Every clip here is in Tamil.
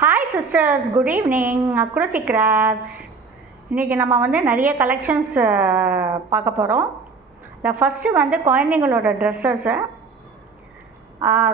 Hi sisters, good evening. Akruti Crafts. இன்றைக்கி நம்ம நிறைய கலெக்ஷன்ஸ் பார்க்க போகிறோம். ஃபஸ்ட்டு குழந்தைங்களோட ட்ரெஸ்ஸஸ்ஸு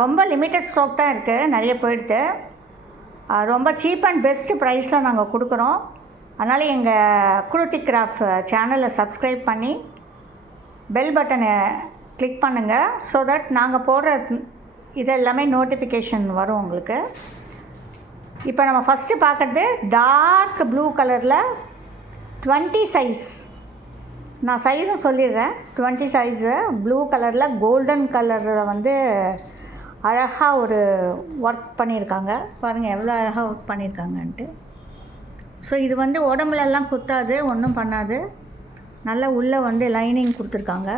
ரொம்ப லிமிட்டட் ஸ்டாக் தான் இருக்குது, நிறைய போயிடுது. ரொம்ப சீப் அண்ட் பெஸ்ட் ப்ரைஸில் நாங்கள் கொடுக்குறோம். அதனால் எங்கள் அக்ருதி கிராஃப்ட் சேனலை சப்ஸ்கிரைப் பண்ணி பெல் பட்டனை கிளிக் பண்ணுங்கள். ஸோ தட் நாங்கள் போடுற இது எல்லாமே நோட்டிஃபிகேஷன் வரும் உங்களுக்கு. இப்போ நம்ம ஃபஸ்ட்டு பார்க்குறது டார்க் ப்ளூ கலரில் 20 சைஸ். நான் சைஸும் சொல்லிடுறேன். 20 சைஸு ப்ளூ கலரில் கோல்டன் கலரில் அழகாக ஒரு ஒர்க் பண்ணியிருக்காங்க. பாருங்கள் எவ்வளோ அழகாக ஒர்க் பண்ணியிருக்காங்கன்ட்டு. ஸோ இது உடம்புலலாம் குத்தாது, ஒன்றும் பண்ணாது. நல்லா உள்ளே லைனிங் கொடுத்துருக்காங்க.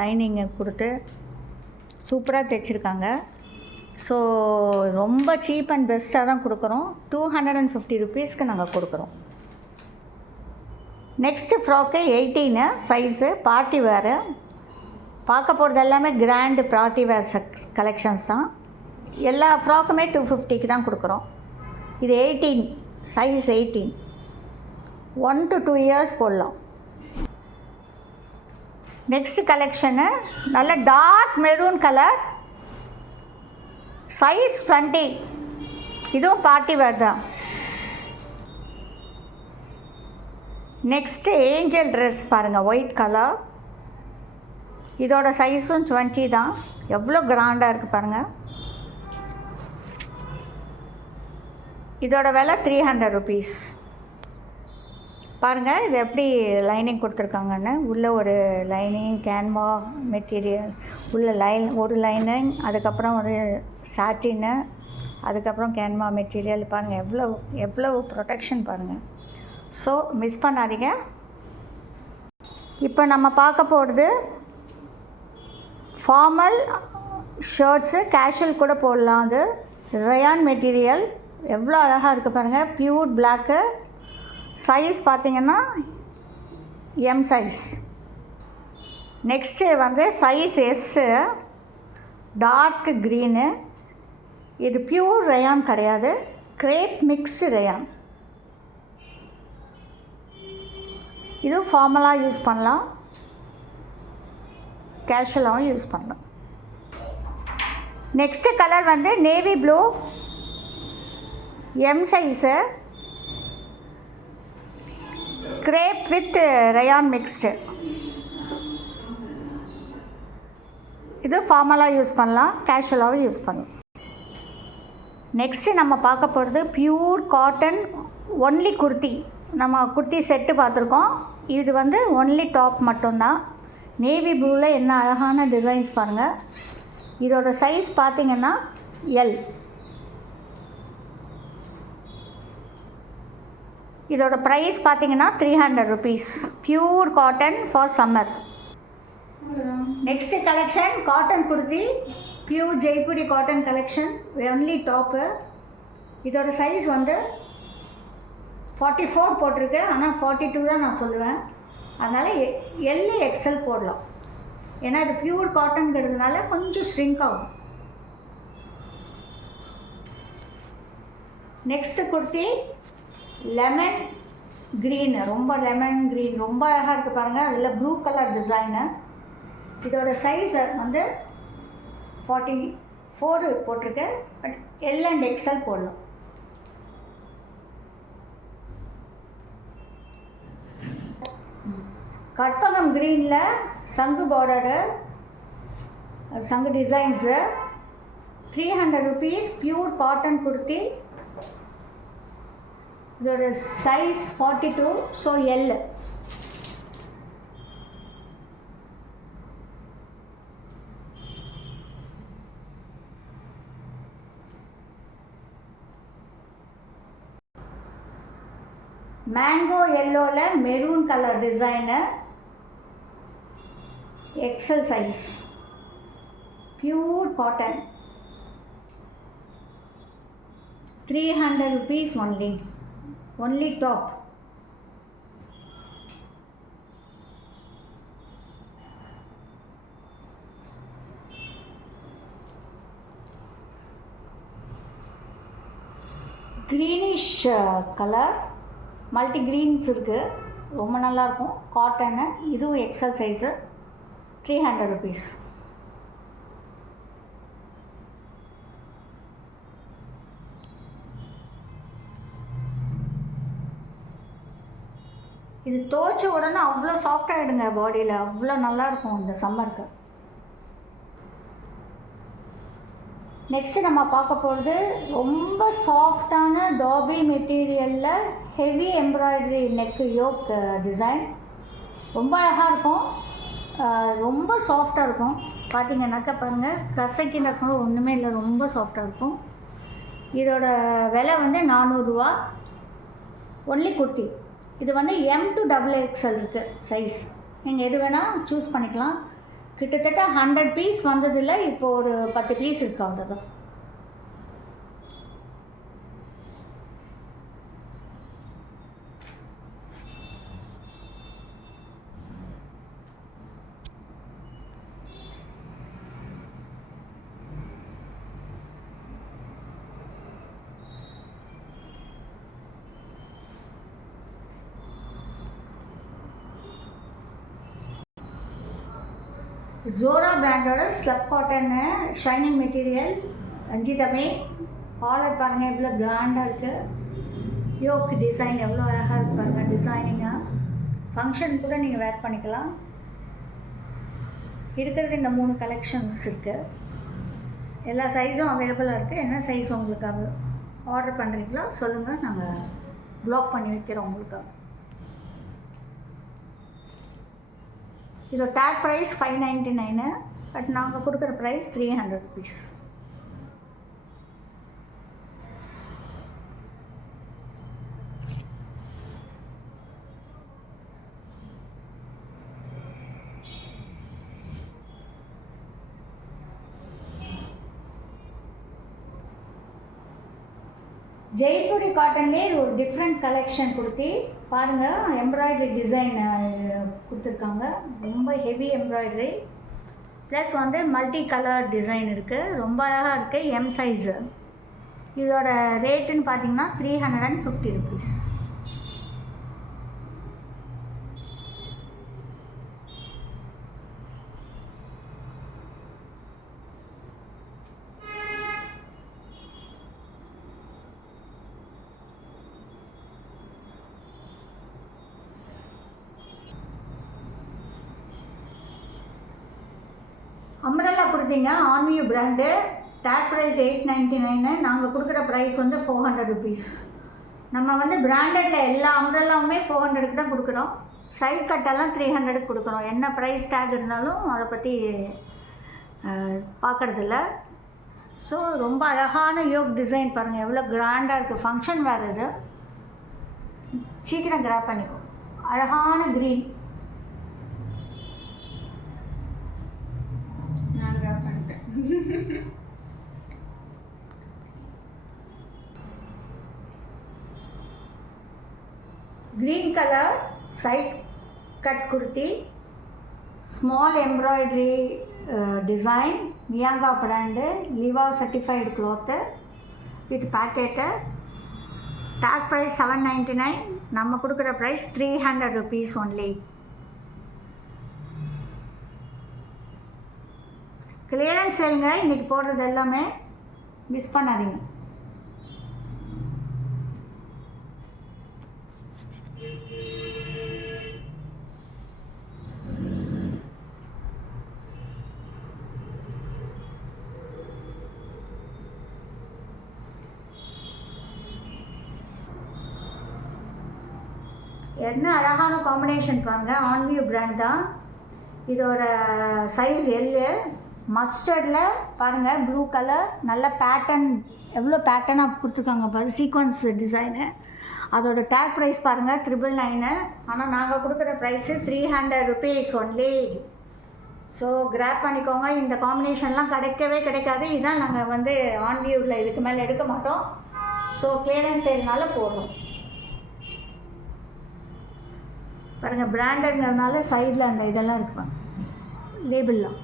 லைனிங்கை கொடுத்து சூப்பராக தைச்சிருக்காங்க. ஸோ ரொம்ப சீப் அண்ட் பெஸ்ட்டாக தான் கொடுக்குறோம். 250 ருபீஸ்க்கு நாங்கள் கொடுக்குறோம். Next frock 18 size, party wear. பார்க்க போகிறது எல்லாமே கிராண்டு பார்ட்டி வேர் கலெக்ஷன்ஸ் தான். எல்லா ஃப்ராக்குமே 250க்கு தான் கொடுக்குறோம். இது 18 சைஸ் 18, 1 to 2 இயர்ஸ் போடலாம். நெக்ஸ்ட் கலெக்ஷனு நல்ல டார்க் மெரூன் கலர், சைஸ் 20. இதுவும் பார்ட்டி வேர் தான். நெக்ஸ்ட்டு ஏஞ்சல் ட்ரெஸ் பாருங்கள், ஒயிட் கலர். இதோட சைஸும் 20 தான். எவ்வளோ கிராண்டாக இருக்குது பாருங்கள். இதோட விலை 300 ருபீஸ். பாருங்கள் இது எப்படி லைனிங் கொடுத்துருக்காங்கன்னு. உள்ளே ஒரு லைனிங் கேன்வா மெட்டீரியல், உள்ள ஒரு லைனிங், அதுக்கப்புறம் சாட்டின்னு, அதுக்கப்புறம் கேன்வா மெட்டீரியல். பாருங்கள் எவ்வளோ ப்ரொடெக்ஷன் பாருங்கள். ஸோ மிஸ் பண்ணாதீங்க. இப்போ நம்ம பார்க்க போகிறது ஃபார்மல் ஷர்ட்ஸு, கேஷுவல் கூட போடலாம். அது ரயான் மெட்டீரியல். எவ்வளோ அழகாக இருக்குது பாருங்கள். Pure black. சைஸ் பார்த்திங்கன்னா M size. Next size S, dark green. இது பியூர் ரயான் கிடையாது, கிரேப் மிக்ஸ்டு ரயான். இது ஃபார்மலாக யூஸ் பண்ணலாம், கேஷுவலாகவும் யூஸ் பண்ணலாம். Next colour navy blue, M size, crepe with rayon mixed. இது ஃபார்மலாக யூஸ் பண்ணலாம், கேஷுவலாகவும் யூஸ் பண்ணலாம். நெக்ஸ்ட்டு நம்ம பார்க்க போகிறது பியூர் காட்டன் ஒன்லி குர்த்தி. நம்ம குர்த்தி செட்டு பார்த்துருக்கோம். இது ஒன்லி டாப் மட்டும்தான். நேவி ப்ளூவில் என்ன அழகான டிசைன்ஸ் பாருங்கள். இதோட சைஸ் பார்த்திங்கன்னா எல். இதோட ப்ரைஸ் பார்த்திங்கன்னா 300 rupees. Pure cotton for summer. Next collection cotton kurti, pure Jaipuri cotton collection, only top. இதோட சைஸ் 44 போட்டிருக்கு, ஆனால் 42 தான் நான் சொல்லுவேன். அதனால் எல் எக்ஸல் போடலாம். ஏன்னா இது பியூர் காட்டன்கிறதுனால கொஞ்சம் ஷ்ரிங்க் ஆகும். நெக்ஸ்ட்டு குர்த்தி லெமன் க்ரீனு, ரொம்ப லெமன் க்ரீன், ரொம்ப அழகாக இருக்குது பாருங்கள். அதில் ப்ளூ கலர் டிசைனு. இதோட சைஸ் 44 போட்டிருக்கு, பட் எல் அண்ட் எக்ஸல் போடலாம். கற்பகம் க்ரீனில் சங்கு பார்டரு, சங்கு designs, 300 rupees. Pure cotton kurti. இதோட சைஸ் 42, ஸோ எல். மேங்கோ எல்லோவில் maroon colour design, XL size, pure cotton, 300 rupees only top. Greenish colour multi greens இருக்குது, ரொம்ப நல்லாயிருக்கும். காட்டனு, இதுவும் எக்ஸல் சைஸு, 300 rupees. இது துவைச்ச உடனே அவ்வளோ சாஃப்டாகிடுங்க பாடியில், அவ்வளோ நல்லாயிருக்கும் இந்த சம்மருக்கு. நெக்ஸ்ட்டு நம்ம பார்க்க போகிறது ரொம்ப சாஃப்டான டாபி மெட்டீரியலில் heavy embroidery neck yoke design. ரொம்ப அழகாக இருக்கும், ரொம்ப சாஃப்டாக இருக்கும். பார்த்தீங்கன்னாக்கா பாருங்கள், கசக்கின்னு இருக்கணும், ஒன்றுமே இல்லை, ரொம்ப சாஃப்டாக இருக்கும். இதோட விலை வந்து 400 ரூபா. ஒன்லி குர்த்தி. இது வந்து M to XXL இருக்குது சைஸ், நீங்கள் எது வேணால் சூஸ் பண்ணிக்கலாம். கிட்டத்தட்ட 100 பீஸ் வந்ததில்லை, இப்போ ஒரு 10 பீஸ் இருக்குது அவ்வளோதான். ஜோரா பிராண்டோட ஸ்லப் காட்டன்னு ஷைனிங் மெட்டீரியல், ரஞ்சிதமே. காலர் பாருங்கள் எவ்வளோ கிராண்டாக இருக்குது. யோக் டிசைன் எவ்வளோ அழகாக இருக்குது பாருங்கள், டிசைனிங்காக. ஃபங்க்ஷன் கூட நீங்கள் வேர் பண்ணிக்கலாம். இருக்கிறது இந்த 3 கலெக்ஷன்ஸ் இருக்குது. எல்லா சைஸும் அவைலபிளாக இருக்குது. என்ன சைஸ் உங்களுக்காக ஆர்டர் பண்ணுறீங்களோ சொல்லுங்கள், நாங்கள் ப்ளாக் பண்ணி வைக்கிறோம் உங்களுக்காக. இதோட டேக் ப்ரைஸ் 599, பட் நாங்கள் கொடுக்குற ப்ரைஸ் 300 rupees. ஜெய்ப்பூரி காட்டன்லேயே ஒரு டிஃப்ரெண்ட் கலெக்ஷன் கொடுத்து பாருங்கள். எம்ப்ராய்டரி டிசைன் கொடுத்துருக்காங்க, ரொம்ப ஹெவி எம்ப்ராய்டரி, ப்ளஸ் வந்து மல்டி கலர் டிசைன் இருக்குது, ரொம்ப அழகாக இருக்குது. M size. இதோட ரேட்டுன்னு பார்த்தீங்கன்னா 350 rupees. அம்ப்ரெல்லா கொடுத்தீங்க, ஆன்வியூ பிராண்டு, டேக் ப்ரைஸ் 899, நாங்கள் கொடுக்குற ப்ரைஸ் வந்து 400 rupees. நம்ம வந்து பிராண்டடில் எல்லா அம்ப்ரெல்லாவுமே 400க்கு தான் கொடுக்குறோம். சைட் கட்டெல்லாம் 300க்கு கொடுக்குறோம். என்ன ப்ரைஸ் டேக் இருந்தாலும் அதை பற்றி பார்க்குறதில்ல. ஸோ ரொம்ப அழகான யோக் டிசைன் பாருங்கள், எவ்வளோ கிராண்டாக இருக்குது. ஃபங்க்ஷன் வேறு இது, சீக்கிரம் கிராப் பண்ணிக்கோ. அழகான green, green color side cut kurti, small embroidery design, Mianga brand, Liva certified cloth with packet. Tag price 799, நம்ம கொடுக்குற price 300 rupees only. கிளியரன்ஸ் சேலுங்க, இன்றைக்கி போடுறது எல்லாமே மிஸ் பண்ணாதீங்க. என்ன அழகான காம்பினேஷன் பாருங்கள், ஆன்வியூ பிராண்ட் தான். இதோட சைஸ் எல்லு, மஸ்டர்டில் பாருங்கள், ப்ளூ கலர், நல்ல பேட்டர்ன், எவ்வளோ பேட்டர்னாக கொடுத்துருக்காங்க பாரு, சீக்வன்ஸ் டிசைனு. அதோட டேக் ப்ரைஸ் பாருங்கள் 999, ஆனால் நாங்கள் கொடுக்குற price 300 rupees only. So grab பண்ணிக்கோங்க. இந்த காம்பினேஷன்லாம் கிடைக்கவே கிடைக்காது. இதுதான் நாங்கள் வந்து ஆன்வியூவில் இதுக்கு மேலே எடுக்க மாட்டோம். ஸோ கிளியரன்ஸ் சேல்னால போடுறோம். பாருங்கள், பிராண்டட்ங்கிறதுனால சைடில் அந்த இதெல்லாம் இருக்குப்பாங்க, லேபிள்லாம்.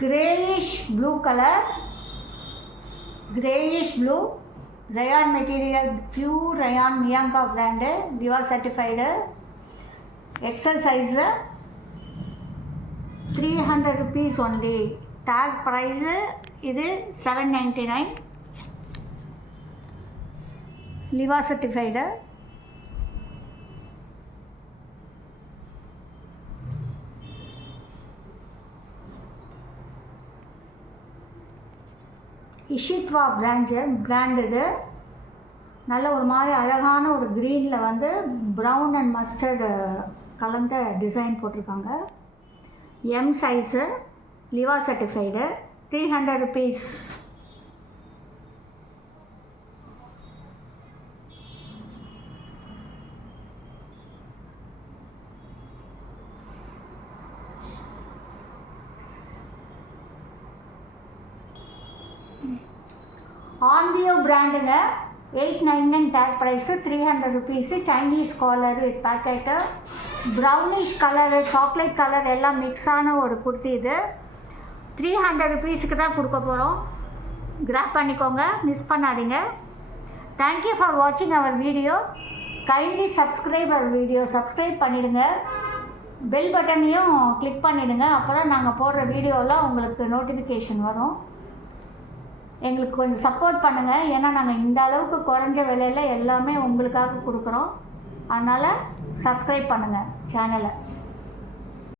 Greyish blue colour, greyish blue, rayon material, pure rayon, மியாங்கா brand, Liva certified, XL size, 300 rupees only. Tag price இது 799. லிவா சர்டிஃபைடு. இஷித்வா பிராண்ட் இது. நல்ல ஒரு மாதிரி அழகான ஒரு க்ரீனில் வந்து ப்ரௌன் அண்ட் மஸ்டர்டு கலந்த டிசைன் போட்டிருக்காங்க. M size, Liva certified, 300 rupees. ஆன்வியோ பிராண்டுங்க, 899 tag price, 300 rupees. Chinese collar with pocket, brownish colour, chocolate colour எல்லாம் மிக்ஸான ஒரு குர்த்தி இது. 300 rupeesக்கு தான் கொடுக்க போகிறோம். கிராப் பண்ணிக்கோங்க, மிஸ் பண்ணாதீங்க. தேங்க்யூ ஃபார் வாட்சிங் our video. Kindly subscribe our video. Subscribe பண்ணிவிடுங்க, பெல் பட்டனையும் கிளிக் பண்ணிவிடுங்க. அப்போ தான் நாங்கள் போடுற வீடியோலாம் உங்களுக்கு நோட்டிஃபிகேஷன் வரும். எங்களுக்கு கொஞ்சம் சப்போர்ட் பண்ணுங்கள். ஏன்னா நாங்கள் இந்த அளவுக்கு குறைஞ்ச விலையில் எல்லாமே உங்களுக்காக கொடுக்குறோம். அதனால் சப்ஸ்கிரைப் பண்ணுங்கள் சேனலை.